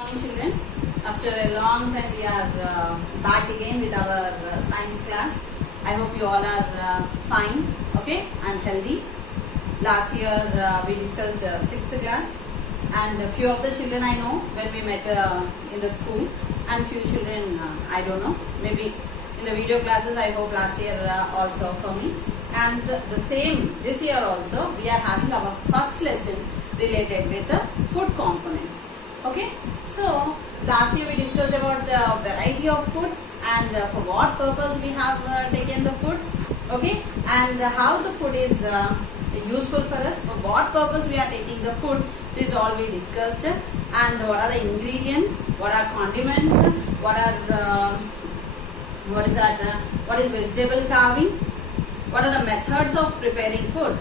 Morning children, after a long time we are back again with our science class. I hope you all are fine, okay, and healthy. Last year we discussed 6th class, and a few of the children I know when we met in the school, and few children I don't know, maybe in the video classes. I hope last year also for me, and the same this year also we are having our first lesson related with the food components. Okay, so last year we discussed about the variety of foods and for what purpose we have taken the food, okay, and how the food is useful for us, for what purpose we are taking the food. This is all we discussed, and what are the ingredients, what are condiments, what are what is vegetable carving, what are the methods of preparing food.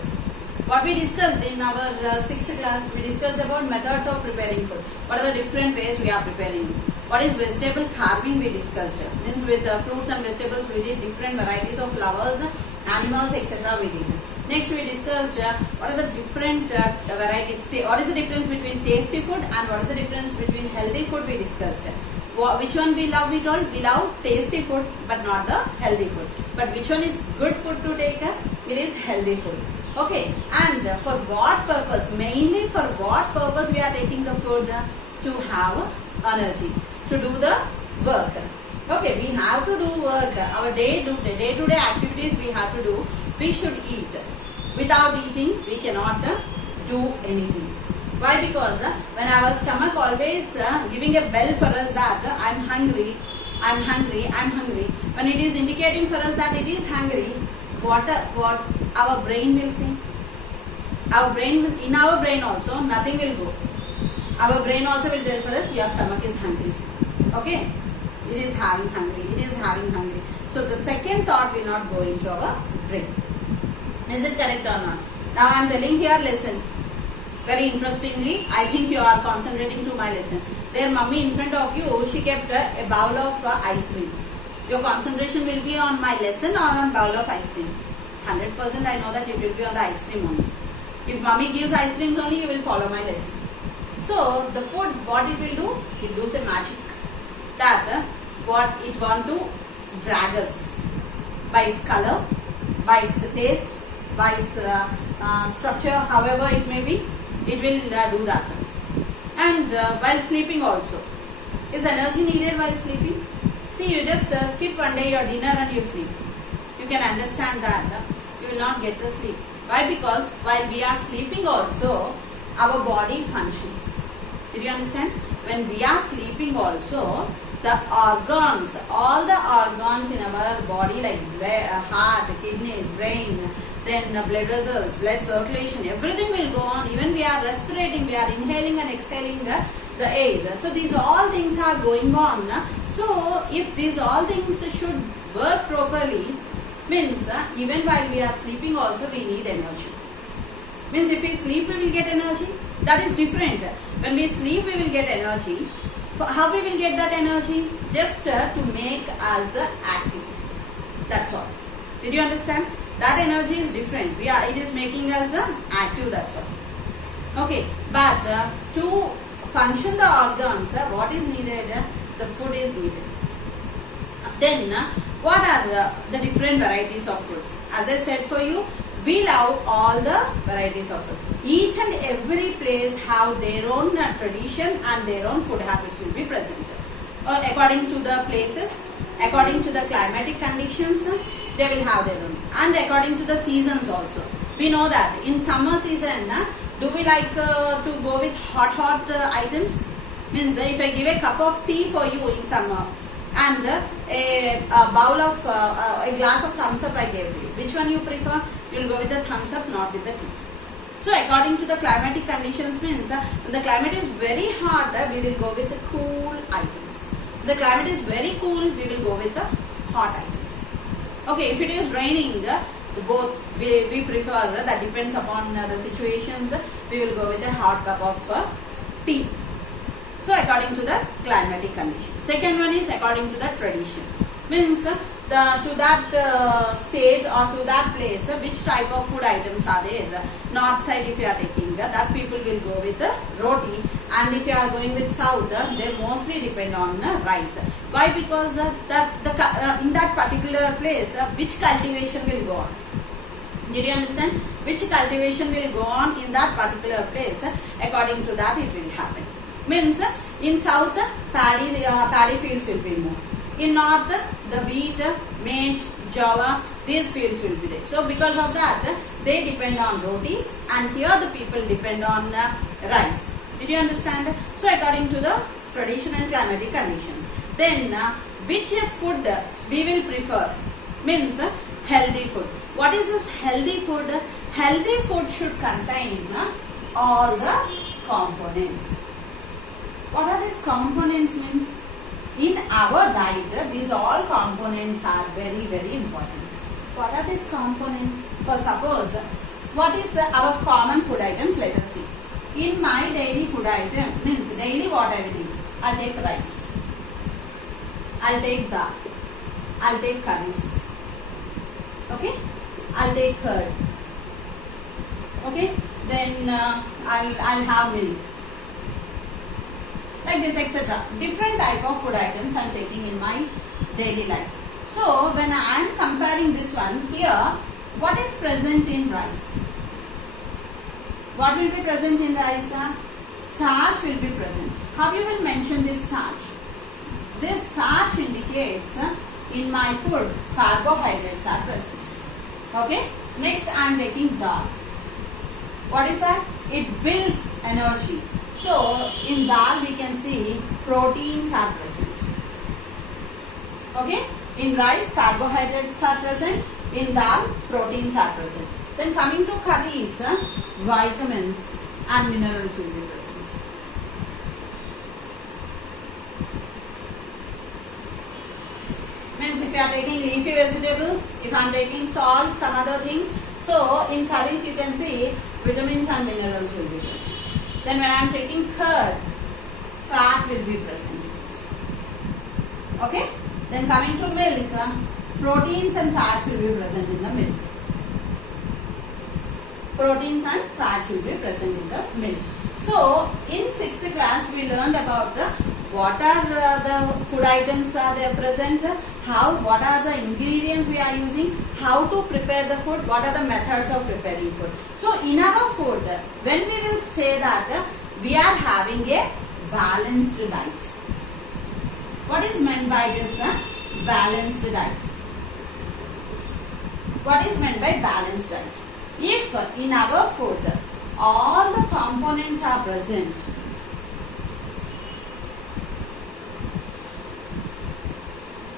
What we discussed in our 6th class, we discussed about methods of preparing food. What are the different ways we are preparing? What is vegetable carving we discussed. Means with fruits and vegetables we did different varieties of flowers, animals, etc. we did. Next we discussed what are the different varieties. What is the difference between tasty food and what is the difference between healthy food we discussed. Which one we love? We told we love tasty food but not the healthy food. But which one is good food to take? It is healthy food. Okay, and for what purpose? Mainly for what purpose we are taking the food? To have energy, to do the work. Okay, we have to do work. Our day-to-day activities we have to do. We should eat. Without eating, we cannot do anything. Why? Because when our stomach always giving a bell for us that I'm hungry, I'm hungry, I'm hungry. When it is indicating for us that it is hungry, what our brain will say? In our brain also nothing will go. Our brain also will tell for us your stomach is hungry. Okay, it is having hungry, it is having hungry. So the second thought will not go into our brain. Is it correct or not? Now I am telling here lesson. Very interestingly, I think you are concentrating to my lesson. Their mummy in front of you, she kept a bowl of ice cream. Your concentration will be on my lesson or on bowl of ice cream. 100% I know that it will be on the ice cream only. If mummy gives ice creams only, you will follow my lesson. So the food, what it will do? It does a magic. That what it want to drag us by its color, by its taste, by its structure, however it may be, it will do that. And while sleeping also, is energy needed while sleeping? See, you just skip one day your dinner and you sleep. You can understand that you will not get the sleep. Why? Because while we are sleeping also, our body functions. Did you understand? When we are sleeping also, the organs, all the organs in our body like heart, kidneys, brain, then blood vessels, blood circulation, everything will go on. Even we are respirating, we are inhaling and exhaling the air. So these all things are going on. So if these all things should work properly, means even while we are sleeping also we need energy. Means if we sleep we will get energy. That is different. When we sleep we will get energy. How we will get that energy? Just to make us active. That's all. Did you understand? That energy is different. It is making us active. That's all. Okay. But to function the organs, what is needed? The food is needed. Then what are the different varieties of foods? As I said for you, we love all the varieties of food. Each and every place have their own tradition and their own food habits will be present. According to the places, according to the climatic conditions, they will have their own. And according to the seasons also. We know that in summer season, do we like to go with hot items? Means if I give a cup of tea for you in summer and a bowl of a glass of thumbs up I gave you, which one you prefer? You will go with the thumbs up, not with the tea. So according to the climatic conditions means when the climate is very hot, we will go with the cool items. If the climate is very cool, we will go with the hot items. Okay, if it is raining, both we prefer, that depends upon the situations, we will go with a hot cup of tea. So according to the climatic conditions. Second one is according to the tradition. Means to that state or to that place, which type of food items are there. North side if you are taking, that people will go with the roti, and if you are going with south, they mostly depend on rice. Why? Because in that particular place, which cultivation will go on? Did you understand? Which cultivation will go on in that particular place? According to that, it will happen. Means in south, paddy fields will be more. In north, the wheat, maize, java, these fields will be there. So because of that, they depend on rotis, and here the people depend on rice. Did you understand? So according to the traditional climatic conditions, then which food we will prefer? Means healthy food. What is this healthy food? Healthy food should contain all the components. What are these components means? In our diet, these all components are very, very important. What are these components? For suppose, what is our common food items? Let us see. In my daily food item, means daily what I will eat. I'll take rice. I'll take dal. I'll take curries. Okay? I'll take curd. Okay? Then I'll have milk. Like this, etc. Different type of food items I am taking in my daily life. So when I am comparing this one here, what is present in rice? What will be present in rice? Starch will be present. How you will mention this starch? This starch indicates in my food carbohydrates are present. Okay. Next I am taking dal. What is that? It builds energy. So in dal we can see proteins are present. Okay. In rice carbohydrates are present. In dal proteins are present. Then coming to curries, vitamins and minerals will be present. Means if you are taking leafy vegetables, if I am taking salt, some other things, so in curries you can see vitamins and minerals will be present. Then when I am taking curd, fat will be present. Okay. Then coming to milk, proteins and fats will be present in the milk. Proteins and fats will be present in the milk. So in 6th class we learned about what are the food items are there present, what are the ingredients we are using, how to prepare the food, what are the methods of preparing food. So in our food, when we will say that we are having a balanced diet. What is meant by this balanced diet? What is meant by balanced diet? If in our food all the components are present,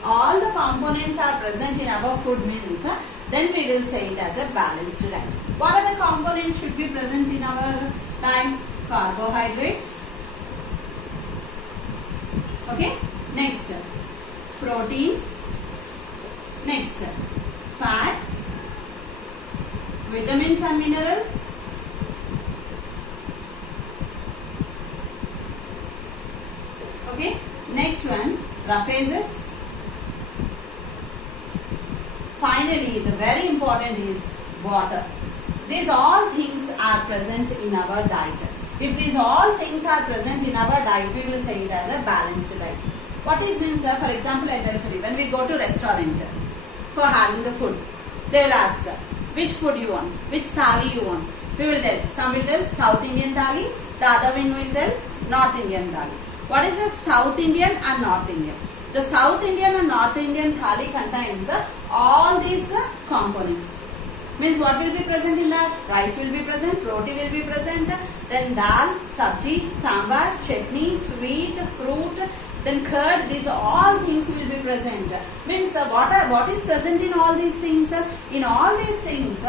all the components are present in our food means, then we will say it as a balanced diet. What are the components should be present in our diet? Carbohydrates. Okay. Next, proteins. Next, fats, vitamins and minerals. Okay. Next one, roughages. Finally, the very important is water. These all things are present in our diet. If these all things are present in our diet, we will say it as a balanced diet. What is means, for example, I tell you, when we go to restaurant for having the food, they will ask which food you want, which thali you want. We will tell, some will tell South Indian thali, the other one will tell North Indian thali. What is a South Indian and North Indian? The South Indian and North Indian thali contains all these components. Means what will be present in that? Rice will be present, roti will be present, then dal, sabji, sambar, chutney, sweet, fruit, then curd, these all things will be present. Means what is present in all these things? In all these things,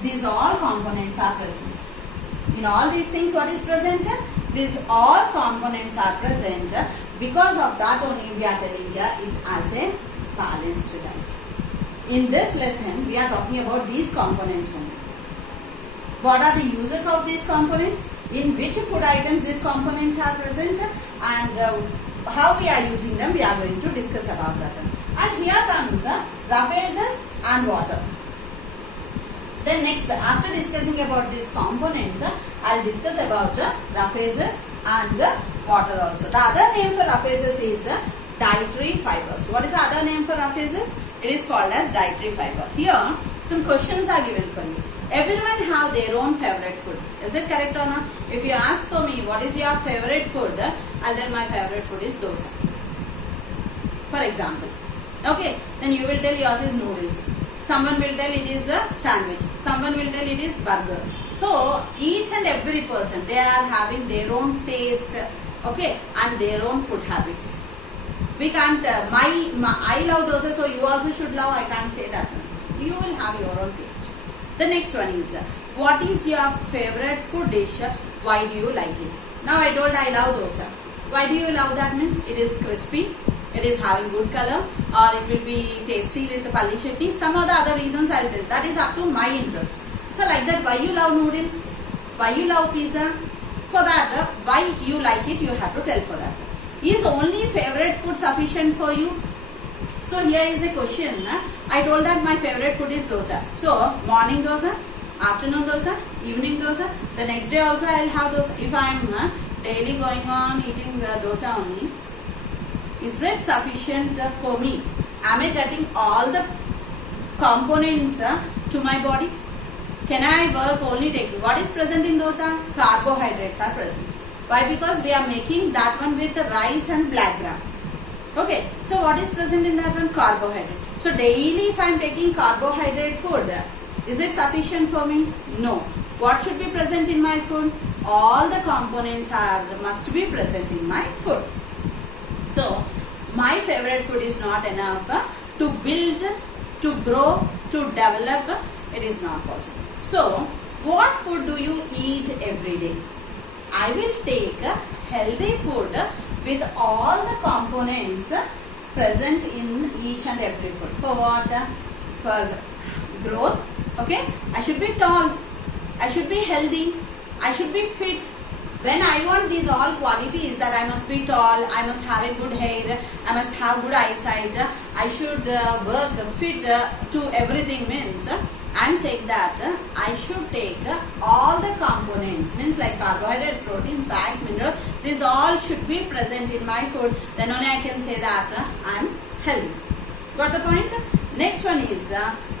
these all components are present. In all these things, what is present? These all components are present. Because of that only we are telling here it as a balanced diet. In this lesson, we are talking about these components only. What are the uses of these components? In which food items these components are present, and how we are using them, we are going to discuss about that. And here comes roughages and water. Then next, after discussing about these components, I'll discuss about rough phases and water also. The other name for rough phases is dietary fibers. What is the other name for rough phases? It is called as dietary fiber. Here, some questions are given for you. Everyone have their own favorite food. Is it correct or not? If you ask for me, what is your favorite food? I'll tell my favorite food is dosa. For example. Okay, then you will tell yours is noodles. Someone will tell it is a sandwich. Someone will tell it is burger. So each and every person, they are having their own taste, okay, and their own food habits. We can't. I love dosa, so you also should love. I can't say that. You will have your own taste. The next one is, what is your favorite food dish? Why do you like it? Now I told I love dosa. Why do you love that? Means it is crispy. It is having good color, or it will be tasty with the palli chutney. Some of the other reasons I will tell. That is up to my interest. So like that, why you love noodles? Why you love pizza? For that, why you like it, you have to tell for that. Is only favorite food sufficient for you? So here is a question. I told that my favorite food is dosa. So morning dosa, afternoon dosa, evening dosa. The next day also I will have dosa. If I am daily going on eating dosa only, is it sufficient for me? Am I getting all the components to my body? Can I work only taking? What is present in dosa? Carbohydrates are present. Why? Because we are making that one with rice and black gram. Okay. So what is present in that one? Carbohydrate. So daily if I am taking carbohydrate food, is it sufficient for me? No. What should be present in my food? All the components must be present in my food. So, my favorite food is not enough to build, to grow, to develop. It is not possible. So, what food do you eat every day? I will take healthy food with all the components present in each and every food. For what? For growth. Okay. I should be tall. I should be healthy. I should be fit. When I want these all qualities, that I must be tall, I must have a good hair, I must have good eyesight, I should work fit to everything, means I am saying that I should take all the components, means like carbohydrate, proteins, fats, minerals, these all should be present in my food. Then only I can say that I am healthy. Got the point? Next one is,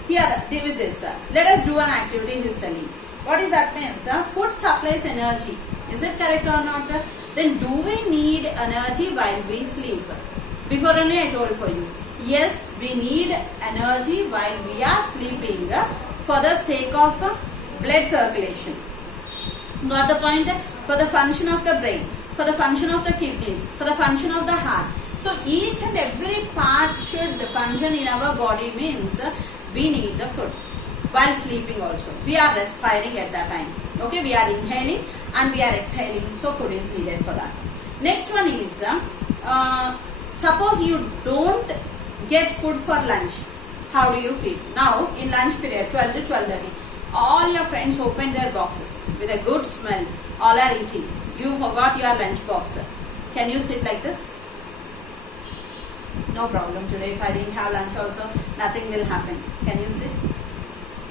here with this, let us do an activity he is telling. What is that means? Food supplies energy. Is it correct or not? Then do we need energy while we sleep? Before only I told for you. Yes, we need energy while we are sleeping for the sake of blood circulation. Got the point? For the function of the brain, for the function of the kidneys, for the function of the heart. So each and every part should function in our body, means we need the food. While sleeping also, we are respiring at that time. Okay, we are inhaling and we are exhaling, so food is needed for that. Next one is, suppose you don't get food for lunch. How do you feel? Now in lunch period 12 to 12:30, all your friends opened their boxes with a good smell, all are eating. You forgot your lunch box. Can you sit like this? No problem. Today if I didn't have lunch also, nothing will happen. Can you sit?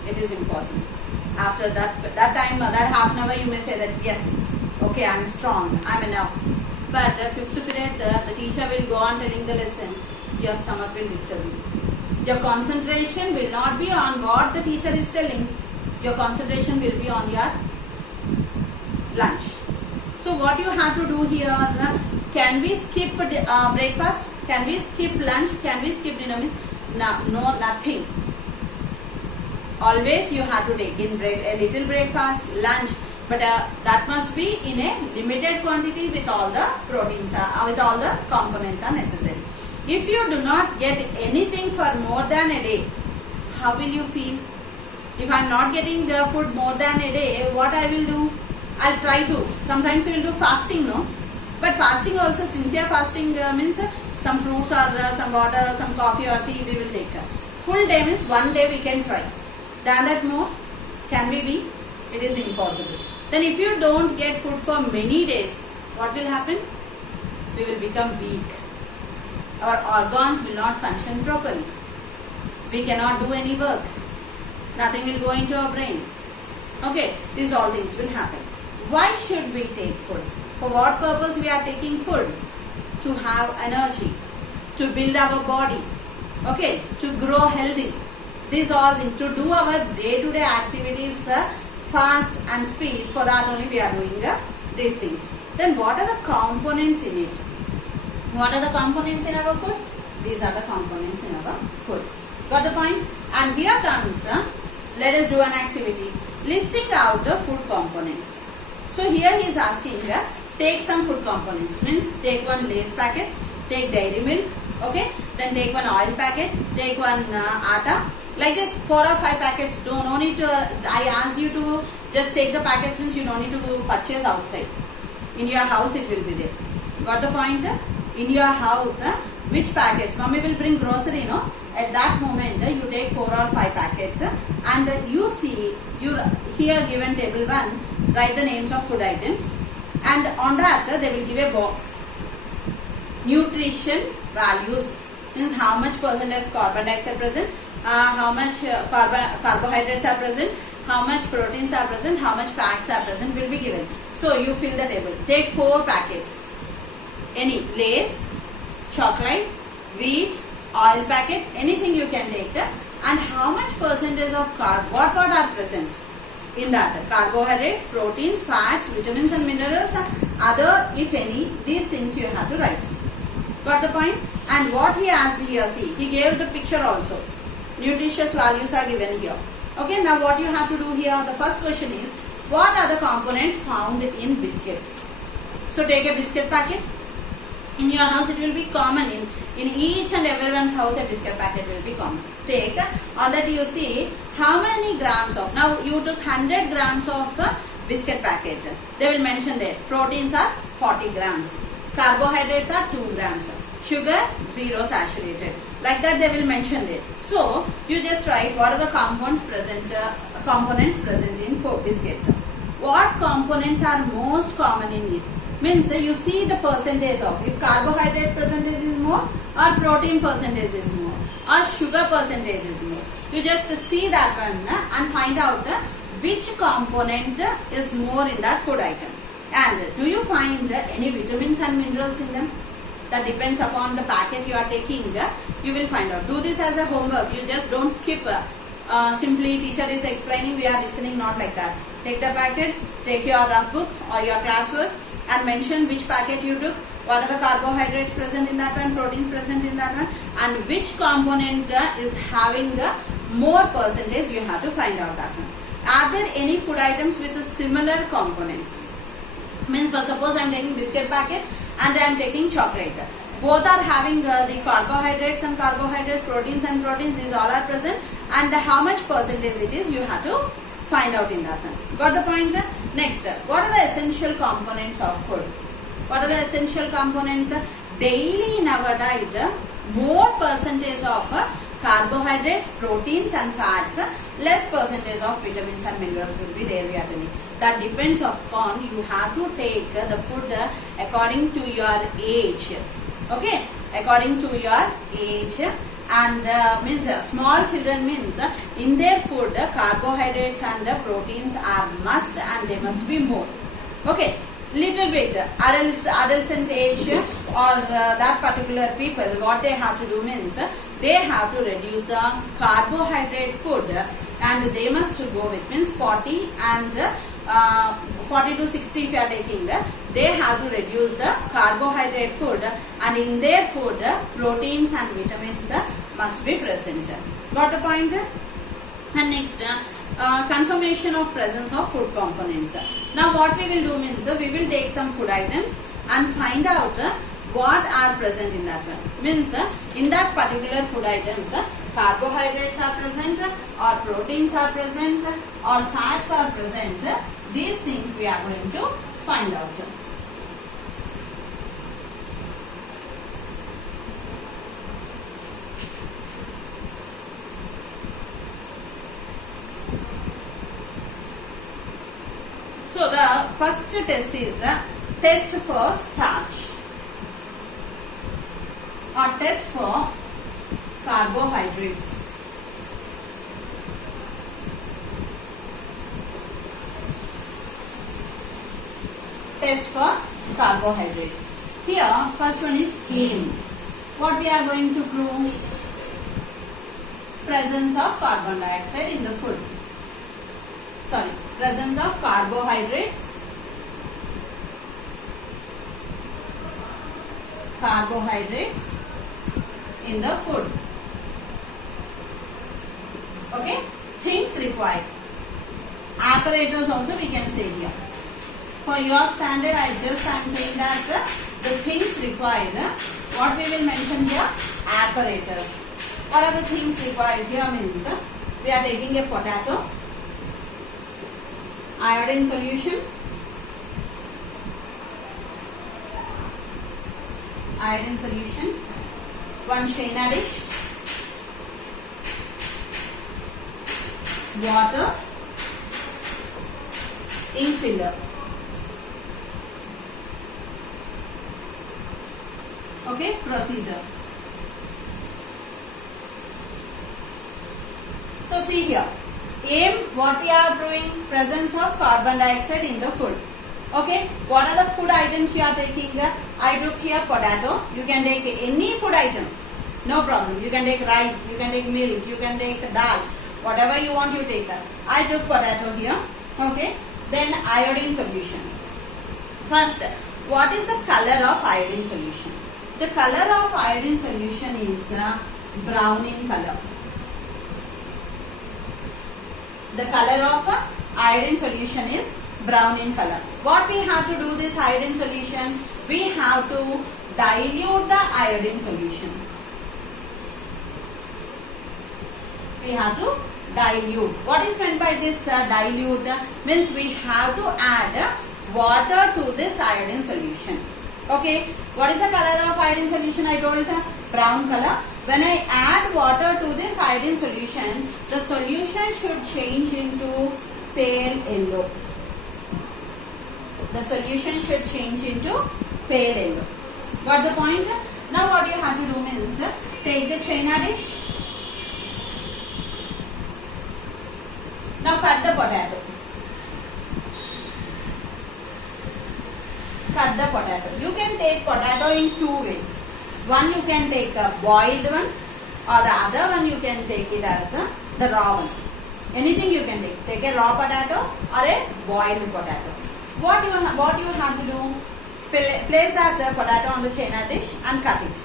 It is impossible. After that time, that half an hour, you may say that yes, okay, I am strong, I am enough. But fifth period, the teacher will go on telling the lesson, your stomach will disturb you. Your concentration will not be on what the teacher is telling. Your concentration will be on your lunch. So what you have to do here, can we skip breakfast? Can we skip lunch? Can we skip dinner? No, nothing. Always you have to take in a little breakfast, lunch, but that must be in a limited quantity with all the proteins, with all the components are necessary. If you do not get anything for more than a day, how will you feel? If I am not getting the food more than a day, what I will do? I will try to. Sometimes we will do fasting, no? But fasting also, sincere fasting means some fruits or some water or some coffee or tea we will take. Full day means one day we can try. Than that more, can we be? It is impossible. Then if you don't get food for many days, what will happen? We will become weak. Our organs will not function properly. We cannot do any work. Nothing will go into our brain. Okay, these all things will happen. Why should we take food? For what purpose we are taking food? To have energy, to build our body, okay, to grow healthy. These all things, to do our day-to-day activities fast and speed. For that only we are doing these things. Then what are the components in it? What are the components in our food? These are the components in our food. Got the point? And here comes, let us do an activity listing out the food components. So here he is asking, take some food components. Means take one Lay's packet, take dairy milk, okay. Then take one oil packet, take one atta. Like this, 4 or 5 packets. No need to. I asked you to just take the packets. Means you don't need to go purchase outside. In your house it will be there. Got the point? In your house, which packets? Mommy will bring grocery, no? At that moment, you take 4 or 5 packets, and you see, you here given table 1, write the names of food items, and on that they will give a box. Nutrition values means how much percent of carbon dioxide present, how much carbohydrates are present, how much proteins are present, how much fats are present will be given. So you fill the table. Take 4 packets. Any Lay's, chocolate, wheat, oil packet, anything you can take, and how much percentage of what are present in that? Carbohydrates, proteins, fats, vitamins and minerals, other if any, these things you have to write. Got the point? And what he asked here, see, he gave the picture also. Nutritious values are given here. Okay, now what you have to do here, the first question is, what are the components found in biscuits? So take a biscuit packet. In your house it will be common. In each and everyone's house a biscuit packet will be common. Take, on that you see how many grams of, now you took 100 grams of biscuit packet. They will mention there, proteins are 40 grams. Carbohydrates are 2 grams. Sugar, 0 saturated. Like that they will mention there. So, you just write what are the components present in biscuits. What components are most common in it? Means you see the percentage of, if carbohydrate percentage is more, or protein percentage is more, or sugar percentage is more. You just see that one and find out which component is more in that food item. And do you find any vitamins and minerals in them? That depends upon the packet you are taking. You will find out. Do this as a homework. You just don't skip. Simply teacher is explaining, we are listening, not like that. Take the packets, take your rough book or your classwork and mention which packet you took, what are the carbohydrates present in that one, proteins present in that one, and which component is having more percentage. You have to find out that one. Are there any food items with similar components? Means for suppose I am taking biscuit packet and I am taking chocolate. Both are having the carbohydrates and carbohydrates, proteins and proteins, these all are present, and how much percentage it is you have to find out in that one. Got the point? Next, what are the essential components of food? What are the essential components? Daily in our diet, more percentage of carbohydrates, proteins and fats, less percentage of vitamins and minerals will be there we are telling. That depends upon, you have to take the food according to your age. Okay, according to your age. And means small children means in their food carbohydrates and proteins are must and they must be more. Okay, little bit adolescent age or that particular people, what they have to do means they have to reduce the carbohydrate food and they must go with means 40 and 40 to 60 if you are taking, they have to reduce the carbohydrate food and in their food proteins and vitamins must be present. Got the point? And next, confirmation of presence of food components. Now what we will do means we will take some food items and find out what are present in that one. Means in that particular food items carbohydrates are present or proteins are present or fats are present. These things we are going to find out. So the first test is test for starch or test for carbohydrates. test for carbohydrates. Here, first one is aim. What we are going to prove? Presence of carbon dioxide in the food. Sorry, presence of carbohydrates. Carbohydrates in the food. Okay, things required. Apparatus also we can say here. For your standard, I am saying that the things required. What we will mention here? Apparatus. What are the things required here? Means we are taking a potato, iodine solution, one China dish, water, ink filler. Okay, procedure. So see here, aim, what we are proving? Presence of carbon dioxide in the food. Okay, what are the food items you are taking? I took here potato. You can take any food item, no problem. You can take rice, you can take milk, you can take dal, whatever you want you take. I took potato here. Okay, then iodine solution. First, what is the color of iodine solution? The color of iodine solution is brown in color. The color of iodine solution is brown in color. What we have to do this iodine solution? We have to dilute the iodine solution. We have to dilute. What is meant by this dilute? Means we have to add water to this iodine solution. Okay, what is the color of iodine solution? I told brown color. When I add water to this iodine solution, the solution should change into pale yellow. The solution should change into pale yellow. Got the point? Now what you have to do means, take the China dish. Now cut the potato. Cut the potato. You can take potato in two ways. One you can take a boiled one, or the other one you can take it as the raw one. Anything you can take. Take a raw potato or a boiled potato. What you have to do? Place that potato on the China dish and cut it.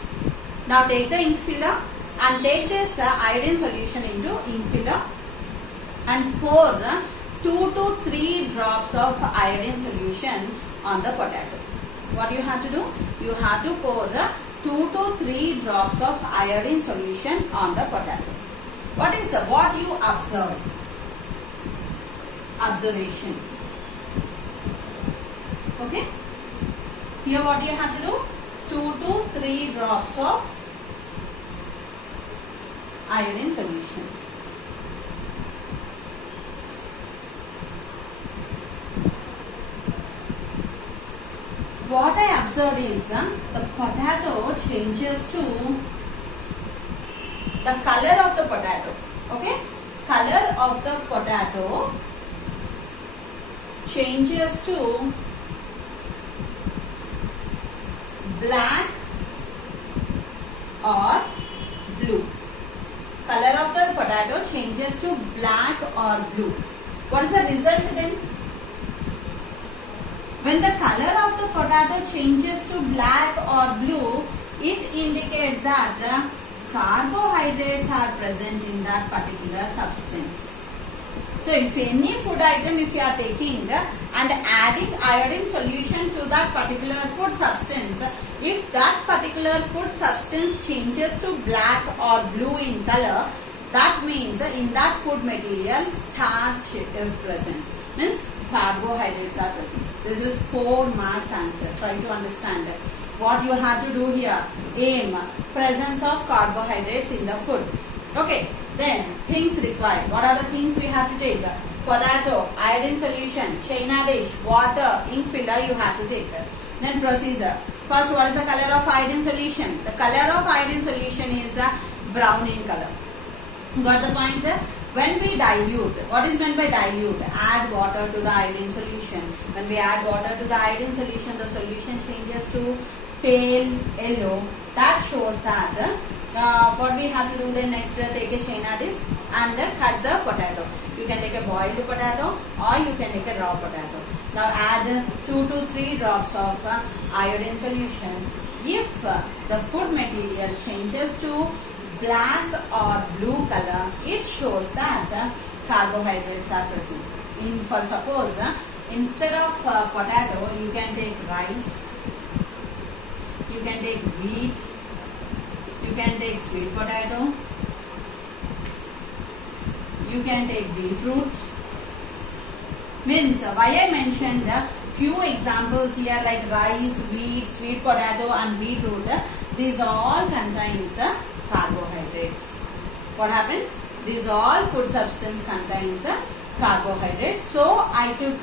Now take the ink filler and take this iodine solution into ink filler and pour 2 to 3 drops of iodine solution on the potato. What you have to do? You have to pour 2 to 3 drops of iodine solution on the potato. What is what you observed? Observation. Okay. Here what you have to do? 2 to 3 drops of iodine solution. What I observed is the potato changes to the color of the potato. Okay, color of the potato changes to black or blue. Color of the potato changes to black or blue. What is the result then? When the color of the potato changes to black or blue, it indicates that carbohydrates are present in that particular substance. So if any food item if you are taking and adding iodine solution to that particular food substance, if that particular food substance changes to black or blue in color, that means in that food material starch is present. Means carbohydrates are present. This is 4 marks answer. Try to understand what you have to do here. Aim, presence of carbohydrates in the food. Okay, then things required. What are the things we have to take? Potato, iodine solution, China dish, water, ink filler you have to take. Then procedure. First, what is the color of iodine solution? The color of iodine solution is brown in color. Got the point? when we dilute, what is meant by dilute? Add water to the iodine solution. When we add water to the iodine solution, the solution changes to pale yellow. That shows that what we have to do then next, take a Shayna disc and cut the potato. You can take a boiled potato or you can take a raw potato. Now add 2 to 3 drops of iodine solution. If the food material changes to black or blue color, it shows that carbohydrates are present. For suppose, instead of potato, you can take rice, you can take wheat, you can take sweet potato, you can take beetroot. Means why I mentioned few examples here like rice, wheat, sweet potato and beetroot. These all contains carbohydrates. What happens? These all food substance contains carbohydrates. So I took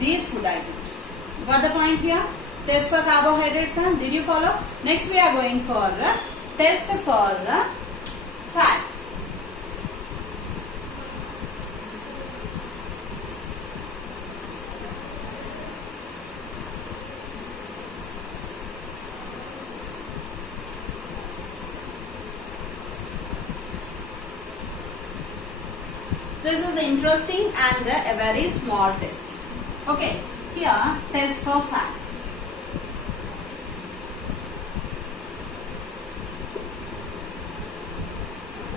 these food items. Got the point here? Test for carbohydrates. Did you follow? Next we are going for test for fats. This is interesting and a very small test. Okay, here test for fats.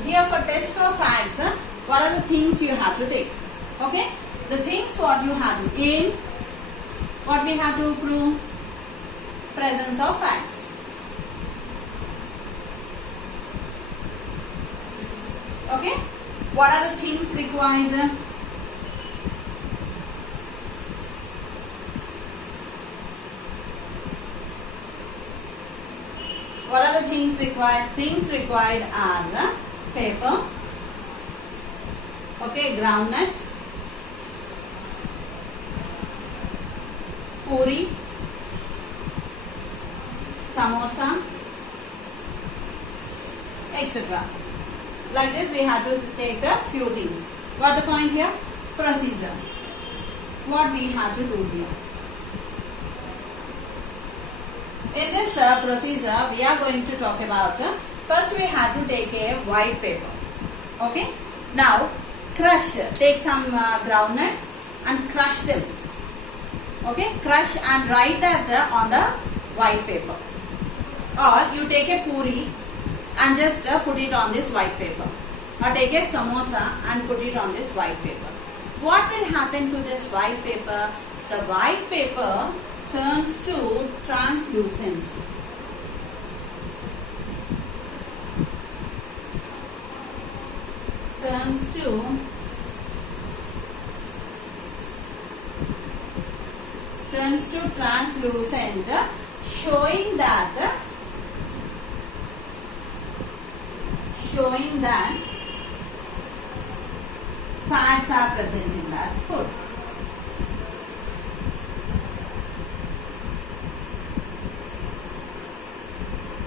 Here for test for fats, what are the things you have to take? Okay, the things what you have to aim, what we have to prove, presence of fats. Okay. What are the things required? What are the things required? Things required are paper, okay, groundnuts, puri, samosa, etc. Like this we have to take a few things. Got the point here? Procedure. What we have to do here? In this procedure we are going to talk about first we have to take a white paper. Okay. Now crush. Take some groundnuts and crush them. Okay. Crush and write that on the white paper. Or you take a puri and just put it on this white paper, or take a samosa and put it on this white paper. What will happen to this white paper? The white paper turns to translucent. Turns to translucent, showing that fats are present in that food.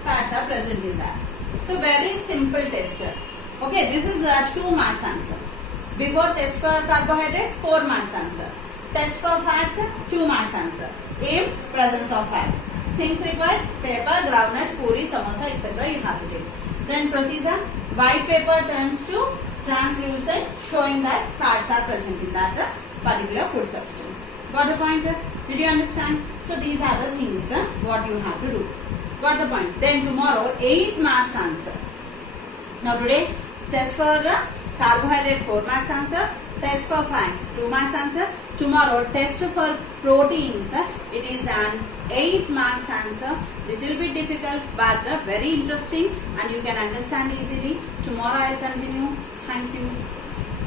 Fats are present in that. So very simple test. Okay, this is a 2 marks answer. Before test for carbohydrates, 4 marks answer. Test for fats, 2 marks answer. Aim, presence of fats. Things required, paper, groundnuts, puri, samosa, etc. you have to take. Then procedure, white paper turns to translucent, showing that fats are present in that particular food substance. Got the point? Did you understand? So these are the things what you have to do. Got the point? Then tomorrow 8 marks answer. Now today test for carbohydrate 4 marks answer, test for fats 2 marks answer. Tomorrow test for proteins, it is an 8 marks answer. Little bit difficult but very interesting and you can understand easily. Tomorrow I will continue. Thank you.